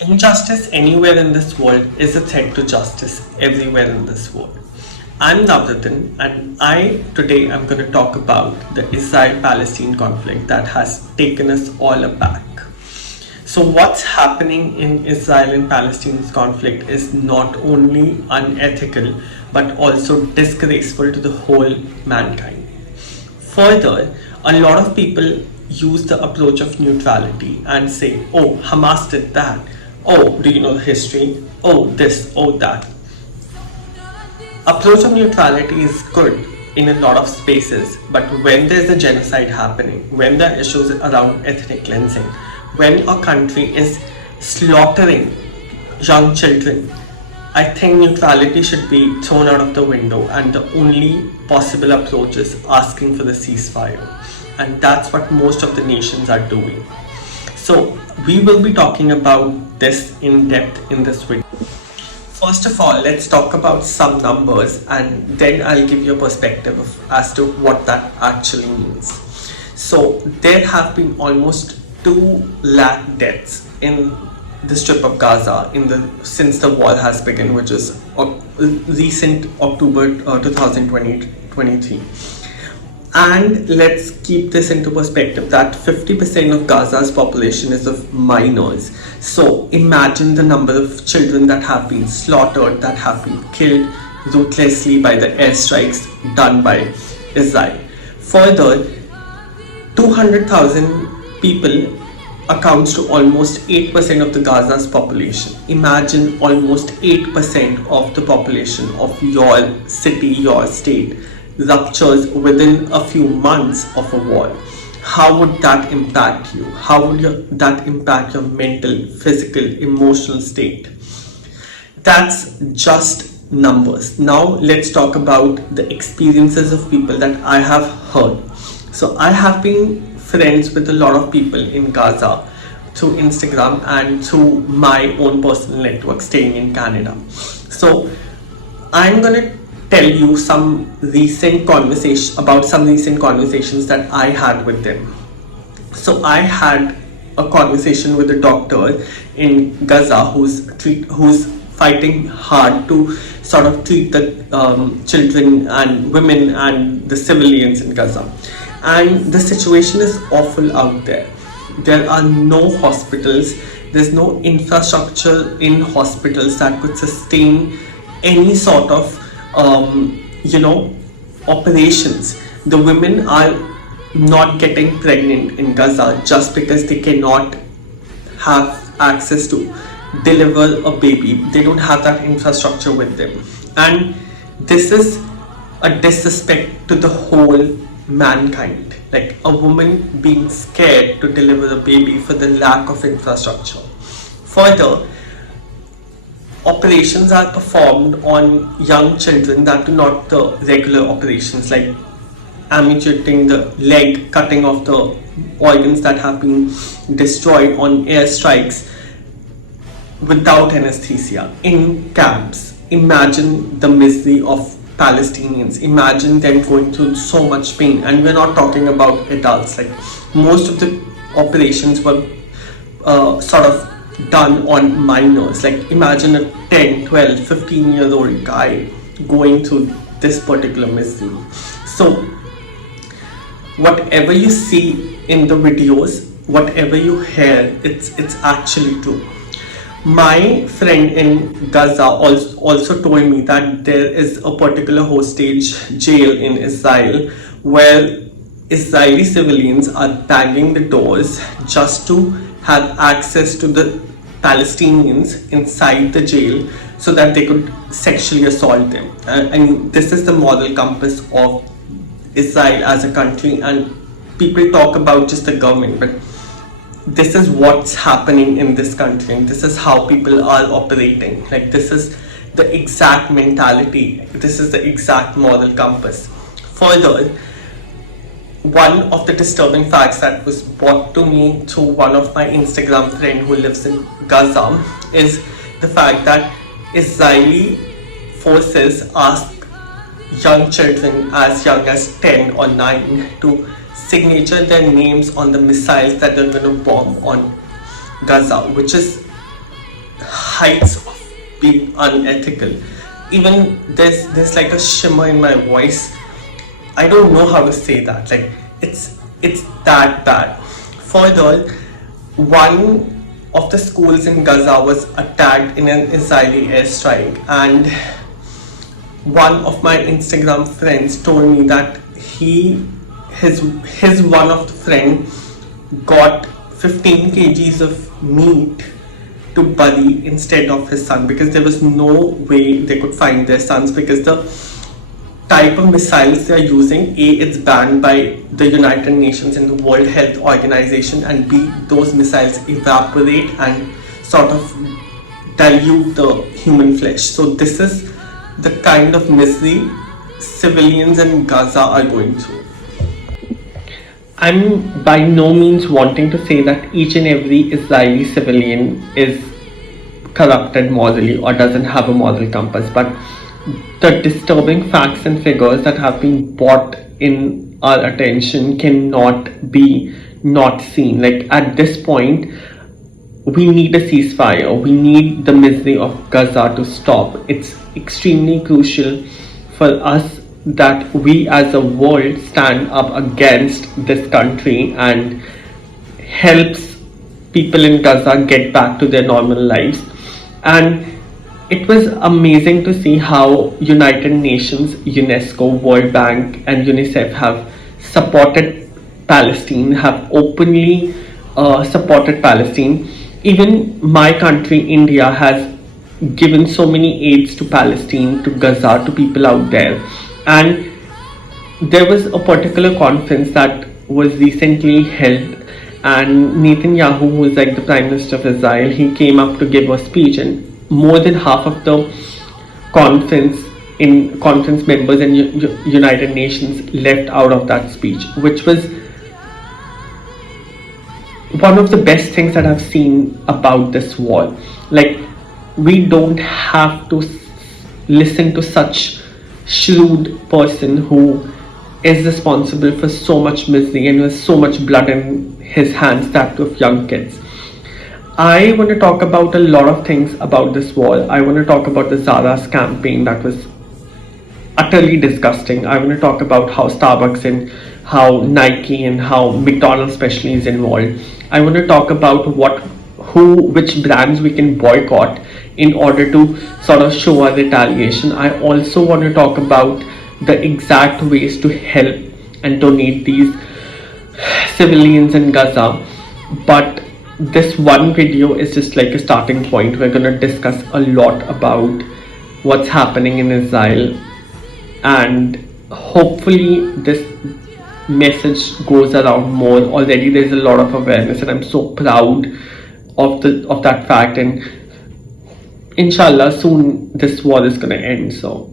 Injustice anywhere in this world is a threat to justice everywhere in this world. I'm Navratin, and I today am going to talk about the Israel-Palestine conflict that has taken us all aback. So what's happening in Israel and Palestine's conflict is not only unethical but also disgraceful to the whole mankind. Further, a lot of people use the approach of neutrality and say, oh, Hamas did that. Oh, do you know the history? Oh, this, oh, that. Approach of neutrality is good in a lot of spaces, but when there's a genocide happening, when there are issues around ethnic cleansing, when a country is slaughtering young children, I think neutrality should be thrown out of the window, and the only possible approach is asking for the ceasefire. And that's what most of the nations are doing. So we will be talking about this in depth in this video. First of all, let's talk about some numbers and then I'll give you a perspective as to what that actually means. So there have been almost 2 lakh deaths in the strip of Gaza since the war has begun, which is recent October 2023. And let's keep this into perspective that 50% of Gaza's population is of minors. So imagine the number of children that have been slaughtered, that have been killed ruthlessly by the airstrikes done by Israel. Further, 200,000 people accounts to almost 8% of the Gaza's population. Imagine almost 8% of the population of your city, your state ruptures within a few months of a war. How would that impact you? How would that impact your mental, physical, emotional state? That's just numbers. Now let's talk about the experiences of people that I have heard. So I have been friends with a lot of people in Gaza through Instagram and through my own personal network staying in Canada. So I'm gonna tell you some recent conversations that I had with them. So I had a conversation with a doctor in Gaza who's fighting hard to sort of treat the children and women and the civilians in Gaza. And the situation is awful out there. There are no hospitals, there's no infrastructure in hospitals that could sustain any sort of operations. The women are not getting pregnant in Gaza just because they cannot have access to deliver a baby. They don't have that infrastructure with them. And this is a disrespect to the whole mankind. Like a woman being scared to deliver a baby for the lack of infrastructure. Further, operations are performed on young children that are not the regular operations, like amputating the leg, cutting off the organs that have been destroyed on airstrikes without anesthesia in camps. Imagine the misery of Palestinians. Imagine them going through so much pain, and we're not talking about adults. Like most of the operations were sort of done on minors. Like imagine a 10, 12, 15-year-old guy going through this particular misery. So whatever you see in the videos, whatever you hear, it's actually true. My friend in Gaza also told me that there is a particular hostage jail in Israel where Israeli civilians are banging the doors just to have access to the Palestinians inside the jail so that they could sexually assault them. And this is the moral compass of Israel as a country. And people talk about just the government, but this is what's happening in this country, and this is how people are operating. Like this is the exact mentality, this is the exact moral compass. Further, one of the disturbing facts that was brought to me through one of my Instagram friend who lives in Gaza is the fact that Israeli forces ask young children as young as 10 or 9 to signature their names on the missiles that they're going to bomb on Gaza, which is heights of being unethical. Even there's like a shimmer in my voice. I don't know how to say that. Like it's that bad. Further, one of the schools in Gaza was attacked in an Israeli airstrike, and one of my Instagram friends told me that his one of the friend got 15 kgs of meat to bury instead of his son, because there was no way they could find their sons, because the type of missiles they are using, A, it's banned by the United Nations and the World Health Organization, and B, those missiles evaporate and sort of dilute the human flesh. So this is the kind of misery civilians in Gaza are going through. I'm by no means wanting to say that each and every Israeli civilian is corrupted morally or doesn't have a moral compass, but the disturbing facts and figures that have been brought in our attention cannot be not seen. Like at this point, we need a ceasefire. We need the misery of Gaza to stop. It's extremely crucial for us that we as a world stand up against this country and helps people in Gaza get back to their normal lives. And it was amazing to see how United Nations, UNESCO, World Bank and UNICEF have supported Palestine, have openly supported Palestine. Even my country, India, has given so many aids to Palestine, to Gaza, to people out there. And there was a particular conference that was recently held, and Netanyahu, who is like the Prime Minister of Israel, he came up to give a speech, and more than half of the conference members and United Nations left out of that speech, which was one of the best things that I've seen about this war. Like, we don't have to listen to such shrewd person who is responsible for so much misery and with so much blood in his hands, that too of young kids. I want to talk about a lot of things about this war. I want to talk about the Zara's campaign that was utterly disgusting. I want to talk about how Starbucks and how Nike and how McDonald's especially is involved. I want to talk about which brands we can boycott in order to sort of show our retaliation. I also want to talk about the exact ways to help and donate these civilians in Gaza. But this one video is just like a starting point. We're going to discuss a lot about what's happening in Israel, and hopefully this message goes around more. Already there's a lot of awareness, and I'm so proud of that fact, and inshallah soon this war is going to end. So